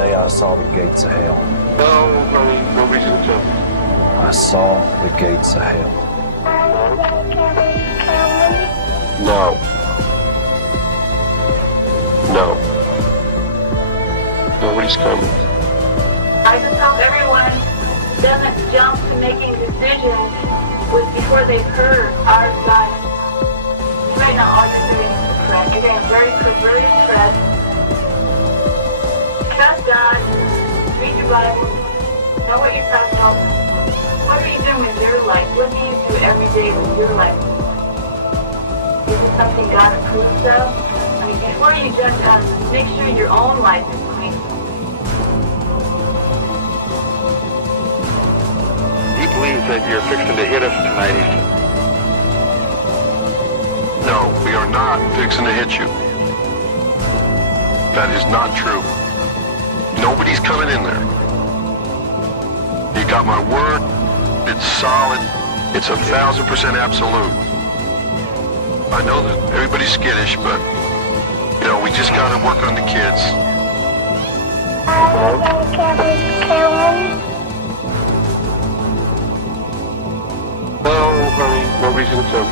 day I saw the gates of hell. No, honey, no reason to tell me. I saw the gates of hell. No. No. Nobody's coming. I just hope everyone doesn't jump to making decisions before they've heard our side. Right now, all you're doing is the press. You're getting a very perverted press. Trust God. Read your Bible. Know what you're talking about. What are you doing with your life? What do you do every day with your life? Is it something God approves of? I mean, before you judge us, make sure your own life is clean. He believes that you're fixing to hit us tonight. No, we are not fixing to hit you. That is not true. Nobody's coming in there. You got my word. It's solid. It's 1,000% absolute. I know that everybody's skittish, but, you know, we just gotta work on the kids. No, honey, no reason to tell me.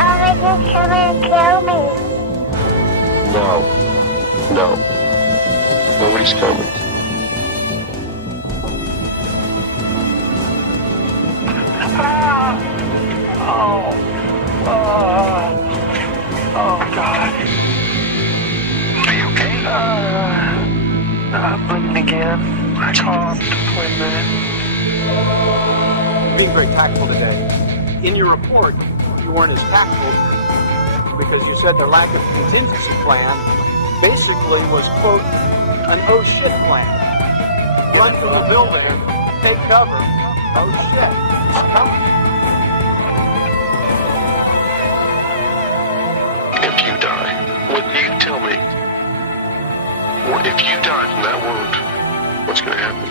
Are they just coming to kill me? No. No. Nobody's coming. Oh, God. Are you okay? I'm bleeding again. I coughed for a minute. Being very tactful today. In your report, you weren't as tactful because you said the lack of contingency plan basically was, quote, an oh shit plan. Run from the building, take cover, oh shit, it's coming. If you die, what do you tell me? If you die from that wound, what's going to happen?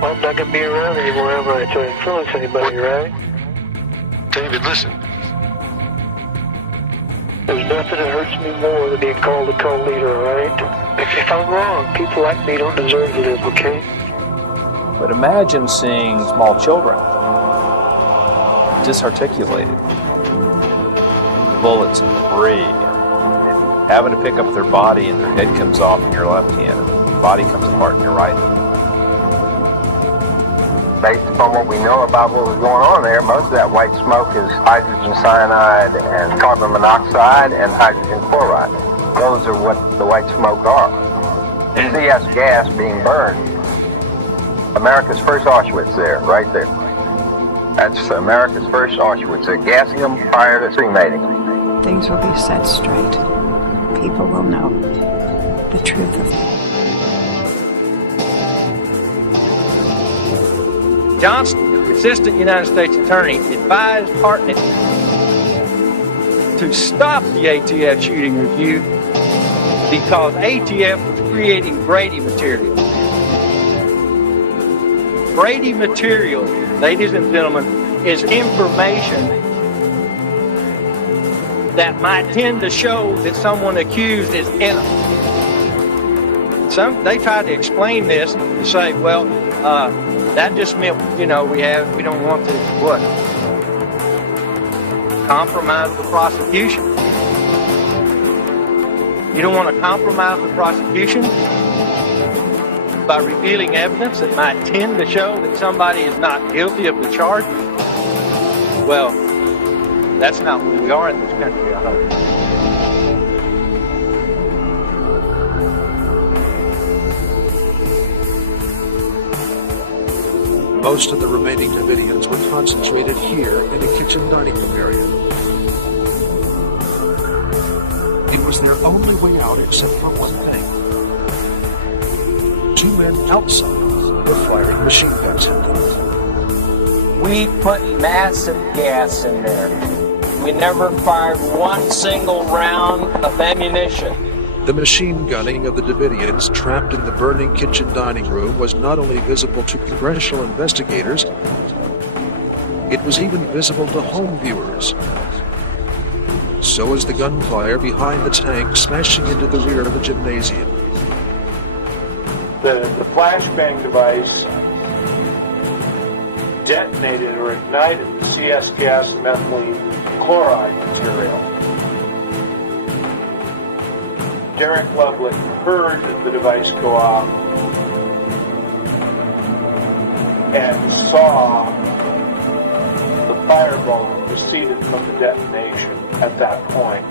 Well, I'm not going to be around anymore ever I try to influence anybody, right? David, listen. There's nothing that hurts me more than being called a cult leader, all right? If I'm wrong, people like me don't deserve to live, okay? But imagine seeing small children disarticulated, bullets free, having to pick up their body and their head comes off in your left hand and the body comes apart in your right hand. Based upon what we know about what was going on there, most of that white smoke is hydrogen cyanide and carbon monoxide and hydrogen chloride. Those are what the white smoke are. The CS gas being burned. America's first Auschwitz there, right there. That's America's first Auschwitz. They're gassing them prior to cremating them. Things will be set straight. People will know the truth of it. Johnson, Assistant United States Attorney, advised Hartnett to stop the ATF shooting review because ATF was creating Brady material. Brady material, ladies and gentlemen, is information that might tend to show that someone accused is innocent. They tried to explain this and say, well, that just meant, we don't want to, compromise the prosecution. You don't want to compromise the prosecution by revealing evidence that might tend to show that somebody is not guilty of the charge. Well, that's not where we are in this country, I hope. Most of the remaining Davidians were concentrated here in the kitchen dining room area. It was their only way out except for one thing. Two men outside were firing machine guns at them. We put massive gas in there. We never fired one single round of ammunition. The machine gunning of the Davidians trapped in the burning kitchen dining room was not only visible to congressional investigators, it was even visible to home viewers. So was the gunfire behind the tank smashing into the rear of the gymnasium. The flashbang device detonated or ignited the CS gas and ethylene chloride material. Derek Lovelet heard the device go off and saw the fireball proceeded from the detonation at that point.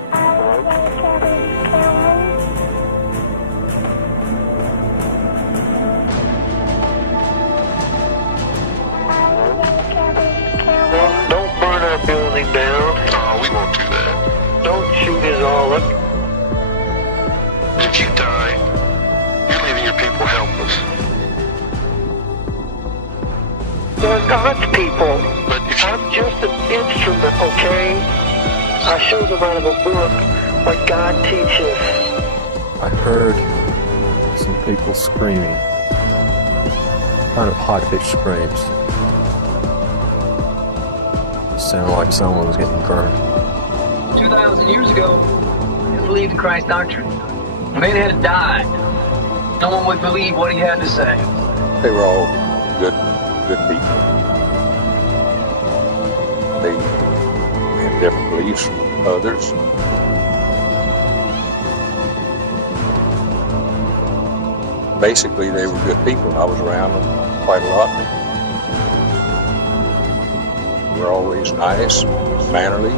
Don't burn our building down. Oh, we won't do that. Don't shoot us all up. If you die, you're leaving your people helpless. They're God's people. But if you... I'm just an instrument, okay? I show them out of a book what God teaches. I heard some people screaming, kind of high-pitched screams. It sounded like someone was getting burned. 2,000 years ago, they believed in Christ's doctrine. A man had to die. No one would believe what he had to say. They were all good people. They had different beliefs from others. Basically, they were good people. I was around them quite a lot. They were always nice, mannerly.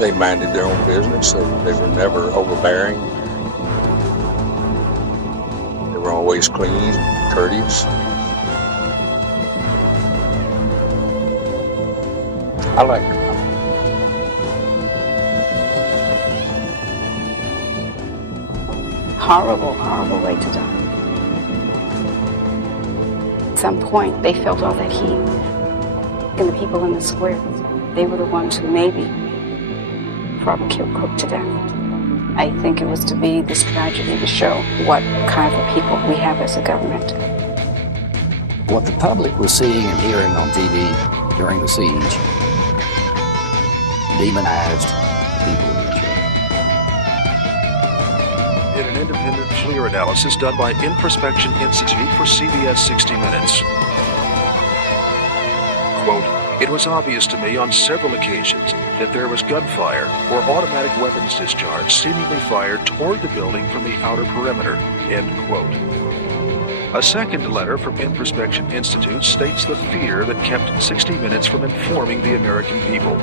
They minded their own business. They were never overbearing. They were always clean, courteous. I liked them. Horrible, horrible way to die. At some point, they felt all that heat. And the people in the square, they were the ones who maybe probably killed Cook to death. I think it was to be this tragedy to show what kind of people we have as a government. What the public was seeing and hearing on TV during the siege demonized people in the church. In an independent FLIR analysis done by Introspection Institute for CBS 60 Minutes. Quote, "It was obvious to me on several occasions that there was gunfire or automatic weapons discharge seemingly fired toward the building from the outer perimeter." End quote. A second letter from Introspection Institute states the fear that kept 60 Minutes from informing the American people.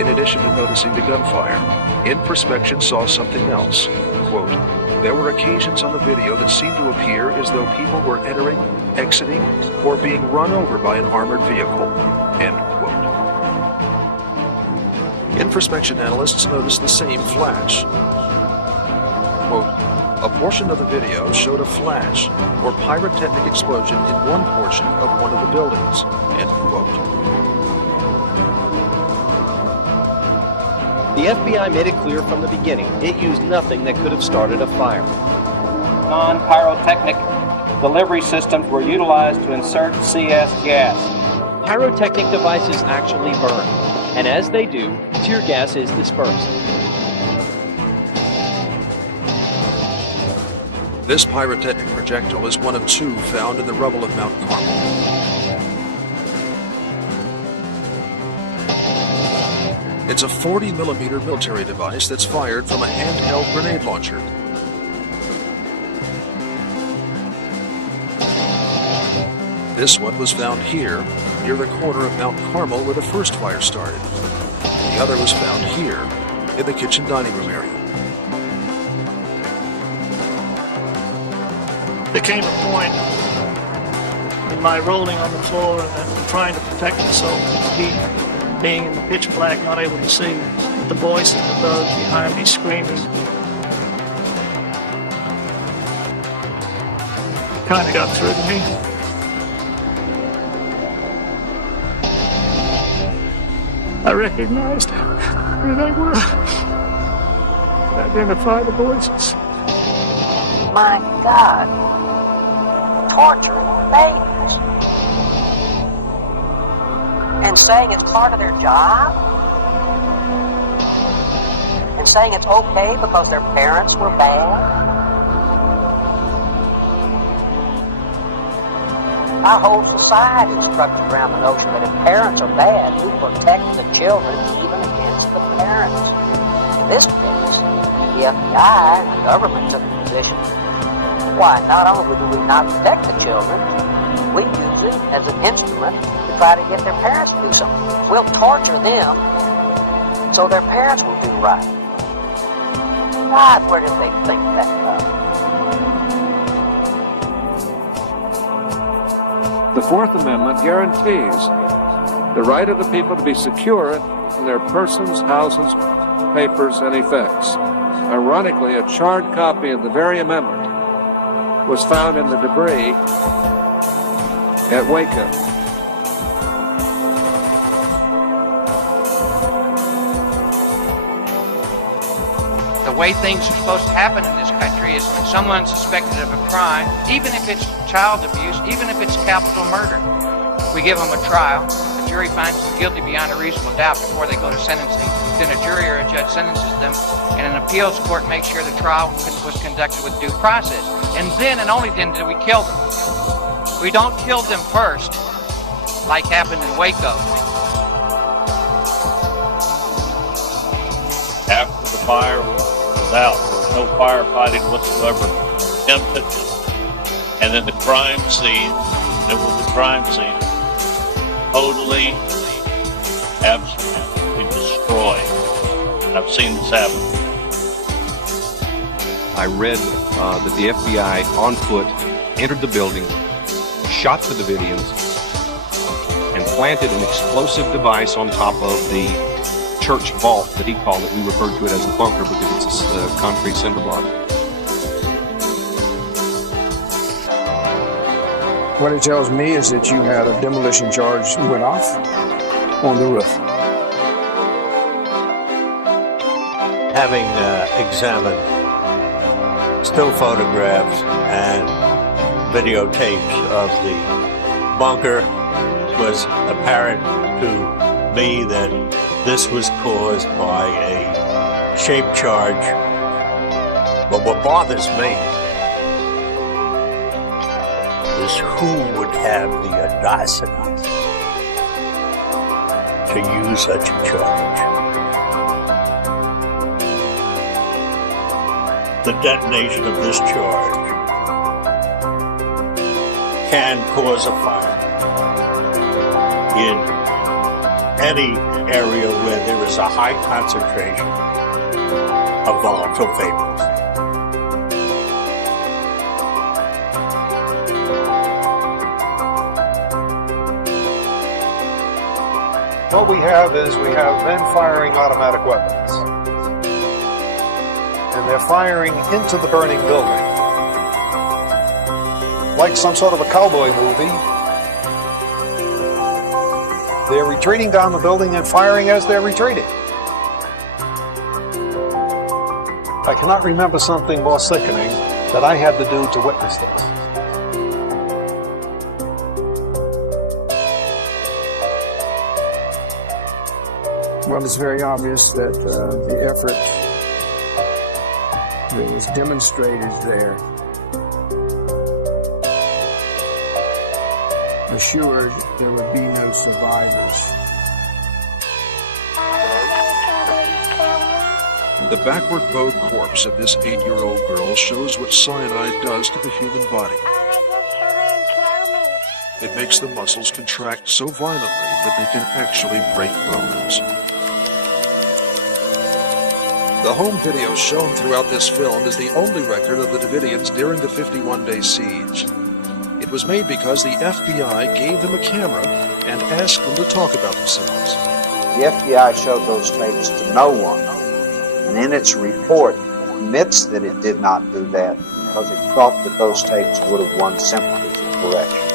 In addition to noticing the gunfire, Introspection saw something else. Quote, "There were occasions on the video that seemed to appear as though people were entering, exiting, or being run over by an armored vehicle." End quote. Introspection analysts noticed the same flash. Quote, "A portion of the video showed a flash or pyrotechnic explosion in one portion of one of the buildings." End quote. The FBI made it clear from the beginning it used nothing that could have started a fire. Non-pyrotechnic delivery systems were utilized to insert CS gas. Pyrotechnic devices actually burn, and as they do, tear gas is dispersed. This pyrotechnic projectile is one of two found in the rubble of Mount Carmel. It's a 40mm military device that's fired from a handheld grenade launcher. This one was found here, near the corner of Mount Carmel where the first fire started. The other was found here, in the kitchen dining room area. There came a point in my rolling on the floor and trying to protect myself from the heat, being in the pitch black, not able to see, the voice of the dog behind me screaming. Kind of got through to me. I recognized who they were. I identified the voices. My God. Torturing babies. And saying it's part of their job? and saying it's okay because their parents were bad? Our whole society is structured around the notion that if parents are bad, we protect the children even against the parents. In this case, the FBI and the government took the position, why, not only do we not protect the children, we use it as an instrument to try to get their parents to do something. We'll torture them so their parents will do right. God, where did they think that up? The Fourth Amendment guarantees the right of the people to be secure in their persons, houses, papers, and effects. Ironically, a charred copy of the very amendment was found in the debris at Waco. The way things are supposed to happen in this country is when someone's suspected of a crime, even if it's child abuse, even if it's capital murder, we give them a trial. The jury finds them guilty beyond a reasonable doubt before they go to sentencing. Then a jury or a judge sentences them, and an appeals court makes sure the trial was conducted with due process. And then and only then do we kill them. We don't kill them first, like happened in Waco. After the fire was out, there was no firefighting whatsoever attempted. And then the crime scene, it was the crime scene, totally, absolutely destroyed. I've seen this happen. I read that the FBI on foot entered the building, shot the Davidians, and planted an explosive device on top of the church vault that he called it. We referred to it as the bunker because it's a concrete cinder block. What it tells me is that you had a demolition charge went off on the roof. Having examined still photographs and videotapes of the bunker, it was apparent to me that this was caused by a shaped charge. But what bothers me is who would have the audacity to use such a charge. The detonation of this charge can cause a fire in any area where there is a high concentration of volatile vapors. What we have is we have men firing automatic weapons. And they're firing into the burning building. Like some sort of a cowboy movie. They're retreating down the building and firing as they're retreating. I cannot remember something more sickening that I had to do to witness this. Well, it's very obvious that the effort that was demonstrated there assured there would be no survivors. The backward bowed corpse of this 8-year-old girl shows what cyanide does to the human body. It makes the muscles contract so violently that they can actually break bones. The home video shown throughout this film is the only record of the Davidians during the 51-day siege. It was made because the FBI gave them a camera and asked them to talk about themselves. The FBI showed those tapes to no one, and in its report admits that it did not do that because it thought that those tapes would have won sympathy for correction.